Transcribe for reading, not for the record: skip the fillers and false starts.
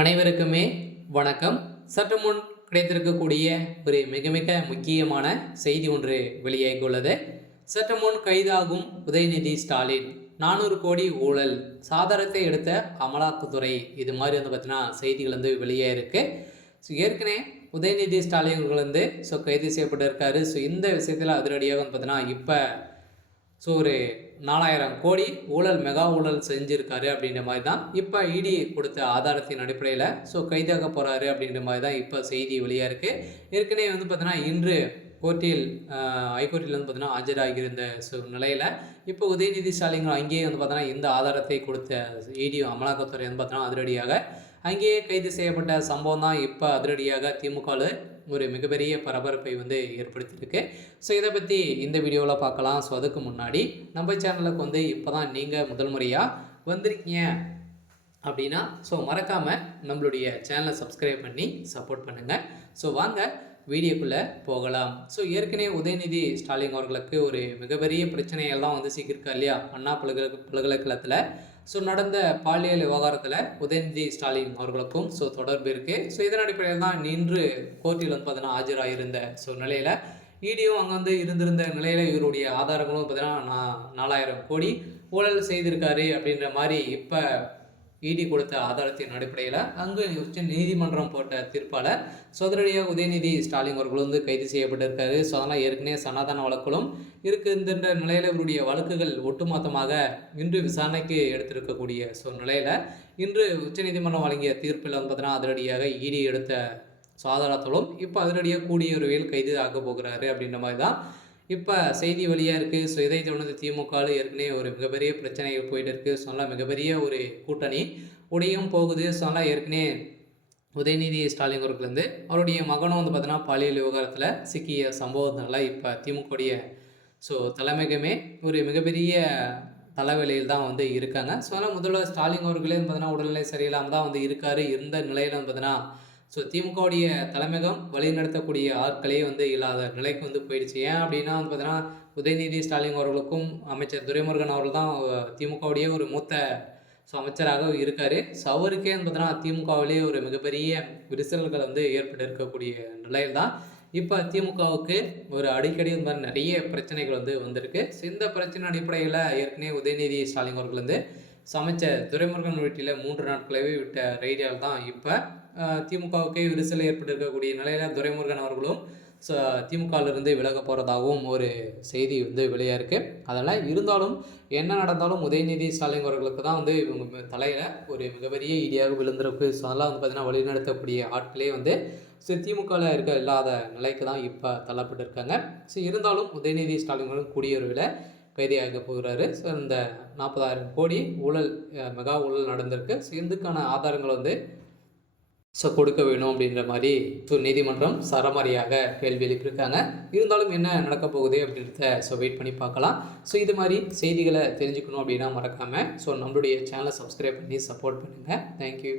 அனைவருக்குமே வணக்கம். சற்று முன் கிடைத்திருக்கக்கூடிய ஒரு மிக மிக முக்கியமான செய்தி ஒன்று வெளியாகியுள்ளது. சற்று முன் கைதாகும் உதயநிதி ஸ்டாலின் 400 கோடி ஊழல் சாதாரத்தை எடுத்த அமலாக்கத்துறை, இது மாதிரி பார்த்தீங்கன்னா செய்திகள் வெளியாயிருக்கு. ஏற்கனவே உதயநிதி ஸ்டாலின் அவர்கள் கைது செய்யப்பட்டிருக்காரு. இந்த விஷயத்தில் அதிரடியாக பார்த்தீங்கன்னா இப்போ ஒரு 4000 கோடி ஊழல், மெகா ஊழல் செஞ்சுருக்காரு அப்படின்ற மாதிரி தான் இப்போ இடி கொடுத்த ஆதாரத்தின் அடிப்படையில் கைதாக போகிறாரு அப்படின்ற மாதிரி தான் இப்போ செய்தி வெளியாக இருக்குது. ஏற்கனவே பார்த்தீங்கன்னா இன்று கோர்ட்டில் ஹைகோர்ட்டில் பார்த்தீங்கன்னா ஆஜராகியிருந்த நிலையில் இப்போ உதயநிதி ஸ்டாலின் அங்கேயே பார்த்தீங்கன்னா இந்த ஆதாரத்தை கொடுத்த இடி அமலாக்கத்துறை பார்த்தீங்கன்னா அதிரடியாக அங்கேயே கைது செய்யப்பட்ட சம்பவம் தான் இப்போ அதிரடியாக திமுகவில் ஒரு மிகப்பெரிய பரபரப்பை ஏற்படுத்தியிருக்கு. இதை பற்றி இந்த வீடியோவில் பார்க்கலாம். அதுக்கு முன்னாடி நம்ம சேனலுக்கு இப்போ தான் நீங்கள் முதல் முறையாக வந்திருக்கீங்க அப்படின்னா மறக்காமல் நம்மளுடைய சேனலை சப்ஸ்கிரைப் பண்ணி சப்போர்ட் பண்ணுங்கள். வாங்க வீடியோக்குள்ளே போகலாம். ஏற்கனவே உதயநிதி ஸ்டாலின் அவர்களுக்கு ஒரு மிகப்பெரிய பிரச்சனையெல்லாம் சிக்கியிருக்கா இல்லையா, அண்ணா பல்கலைக்கழகத்தில் நடந்த பாலியல் விவகாரத்தில் உதயநிதி ஸ்டாலின் அவர்களுக்கும் தொடர்பு இருக்குது. இதன் அடிப்படையில் தான் இன்று கோர்ட்டில் பார்த்தீங்கன்னா ஆஜராகிருந்த நிலையில் இடியும் அங்கே இருந்திருந்த நிலையில் இவருடைய ஆதாரங்களும் பார்த்தீங்கன்னா 4000 கோடி ஊழல் செய்திருக்காரு அப்படின்ற மாதிரி இப்போ இடி கொடுத்த ஆதாரத்தின் அடிப்படையில் அங்கு உச்ச நீதிமன்றம் போட்ட தீர்ப்பால் சோதரடியாக உதயநிதி ஸ்டாலின் அவர்கள் கைது செய்யப்பட்டிருக்காரு. அதனால் ஏற்கனவே சனாதன வழக்குகளும் இருக்கின்ற நிலையில் இவருடைய வழக்குகள் ஒட்டுமொத்தமாக இன்று விசாரணைக்கு எடுத்திருக்கக்கூடிய நிலையில் இன்று உச்சநீதிமன்றம் வழங்கிய தீர்ப்பில் பார்த்தீங்கன்னா அதிரடியாக இடி எடுத்த ஆதாரத்தோடும் இப்போ அதிரடியாக கூடிய ஒரு வேல் கைது ஆக போகிறாரு அப்படின்ற மாதிரி தான் இப்போ செய்தி வழியாக இருக்குது. இதை தொடர்ந்து திமுகவில் ஏற்கனவே ஒரு மிகப்பெரிய பிரச்சனைகள் போயிட்டு இருக்குது. அதனால் மிகப்பெரிய ஒரு கூட்டணி உடையும் போகுது. அதனால் ஏற்கனவே உதயநிதி ஸ்டாலின் அவர்கள் அவருடைய மகனும் பார்த்தீங்கன்னா பாலியல் விவகாரத்தில் சிக்கிய சம்பவத்தினால இப்போ திமுகவுடைய தலைமைக்குமே ஒரு மிகப்பெரிய தலைவலியில் தான் இருக்காங்க. அதனால் முதல்வர் ஸ்டாலின் அவர்களே பார்த்தீங்கன்னா உடல்நிலை சரியில்லாமல் தான் இருக்கார். இருந்த நிலையில் பார்த்தீங்கன்னா திமுகவுடைய தலைமையகம் வழிநடத்தக்கூடிய ஆட்களே இல்லாத நிலைக்கு போயிடுச்சு. ஏன் அப்படின்னா பார்த்தீங்கன்னா உதயநிதி ஸ்டாலின் அவர்களுக்கும் அமைச்சர் துரைமுருகன் அவர்கள் தான் திமுகவுடைய ஒரு மூத்த அமைச்சராக இருக்கார். அவருக்கே பார்த்தீங்கன்னா திமுகவிலே ஒரு மிகப்பெரிய விரிசல்கள் ஏற்பட்டு இருக்கக்கூடிய நிலையில் தான் இப்போ திமுகவுக்கு ஒரு அடிக்கடி மாதிரி நிறைய பிரச்சனைகள் வந்திருக்கு. இந்த பிரச்சனை அடிப்படையில் ஏற்கனவே உதயநிதி ஸ்டாலின் அவர்கள் அமைச்சர் துரைமுருகன் வீட்டில் 3 நாட்களாகவே விட்ட ரெய்டியால் தான் இப்போ திமுகவுக்கு விரிசல் ஏற்பட்டிருக்கக்கூடிய நிலையில் துரைமுருகன் அவர்களும் திமுகவிலிருந்து விலக போகிறதாகவும் ஒரு செய்தி வெளியாக இருக்குது. அதனால் இருந்தாலும் என்ன நடந்தாலும் உதயநிதி ஸ்டாலின் அவர்களுக்கு தான் இவங்க தலையில் ஒரு மிகப்பெரிய இடியாக விழுந்திருக்கு. அதெல்லாம் பார்த்தீங்கன்னா வழிநடத்தக்கூடிய ஆட்களே திமுகவில் இருக்க இல்லாத நிலைக்கு தான் இப்போ தள்ளப்பட்டிருக்காங்க. இருந்தாலும் உதயநிதி ஸ்டாலின் அவர்கள் கூடியவர்களை கைதியாக போகிறாரு. இந்த 40,000 கோடி ஊழல், மெகா ஊழல் நடந்திருக்கு. இதுக்கான ஆதாரங்கள் கொடுக்க வேணும் அப்படின்ற மாதிரி நீதிமன்றம் சரமாரியாக கேள்வி எழுப்பியிருக்காங்க. இருந்தாலும் என்ன நடக்க போகுது அப்படின்றத வெயிட் பண்ணி பார்க்கலாம். இது மாதிரி செய்திகளை தெரிஞ்சுக்கணும் அப்படின்னா மறக்காமல் நம்மளுடைய சேனலை சப்ஸ்கிரைப் பண்ணி சப்போர்ட் பண்ணுங்கள். தேங்க்யூ.